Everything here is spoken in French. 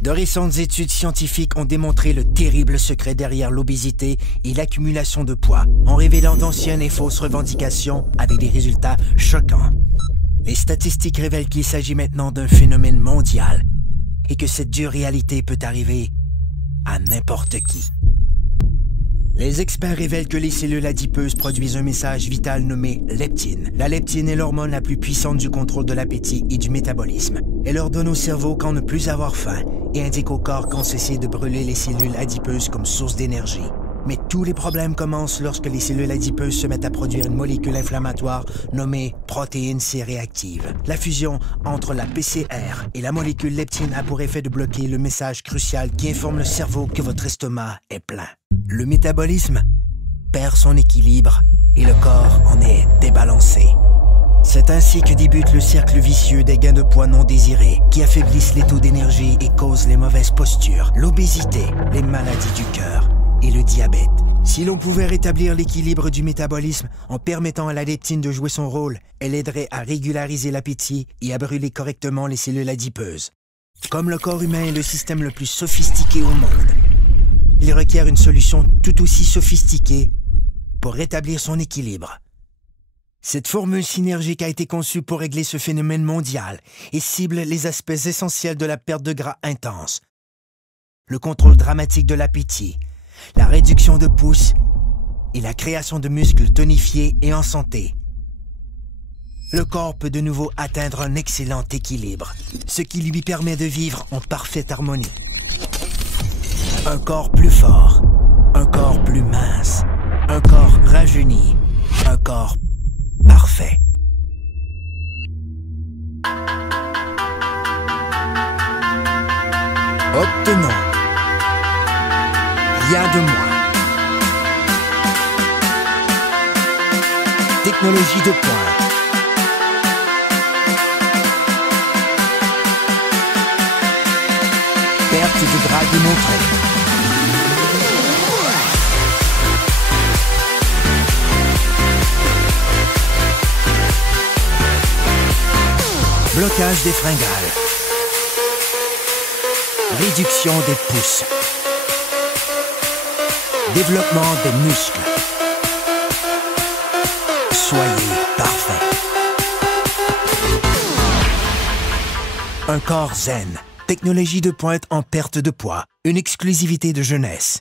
De récentes études scientifiques ont démontré le terrible secret derrière l'obésité et l'accumulation de poids, en révélant d'anciennes et fausses revendications avec des résultats choquants. Les statistiques révèlent qu'il s'agit maintenant d'un phénomène mondial et que cette dure réalité peut arriver à n'importe qui. Les experts révèlent que les cellules adipeuses produisent un message vital nommé leptine. La leptine est l'hormone la plus puissante du contrôle de l'appétit et du métabolisme. Elle ordonne au cerveau quand ne plus avoir faim et indique au corps quand cesser de brûler les cellules adipeuses comme source d'énergie. Mais tous les problèmes commencent lorsque les cellules adipeuses se mettent à produire une molécule inflammatoire nommée protéine C-réactive. La fusion entre la PCR et la molécule leptine a pour effet de bloquer le message crucial qui informe le cerveau que votre estomac est plein. Le métabolisme perd son équilibre et le corps en est débalancé. C'est ainsi que débute le cercle vicieux des gains de poids non désirés qui affaiblissent les taux d'énergie et causent les mauvaises postures, l'obésité, les maladies du cœur et le diabète. Si l'on pouvait rétablir l'équilibre du métabolisme en permettant à la leptine de jouer son rôle, elle aiderait à régulariser l'appétit et à brûler correctement les cellules adipeuses. Comme le corps humain est le système le plus sophistiqué au monde, il requiert une solution tout aussi sophistiquée pour rétablir son équilibre. Cette formule synergique a été conçue pour régler ce phénomène mondial et cible les aspects essentiels de la perte de gras intense, le contrôle dramatique de l'appétit, la réduction de pouces et la création de muscles tonifiés et en santé. Le corps peut de nouveau atteindre un excellent équilibre, ce qui lui permet de vivre en parfaite harmonie. Un corps plus fort, un corps plus mince, un corps rajeuni, un corps parfait. Obtenons rien de moins. Technologie de pointe. Perte de gras démontrée. Blocage des fringales. Réduction des pouces. Développement des muscles. Soyez parfait. Un corps zen. Technologie de pointe en perte de poids. Une exclusivité de jeunesse.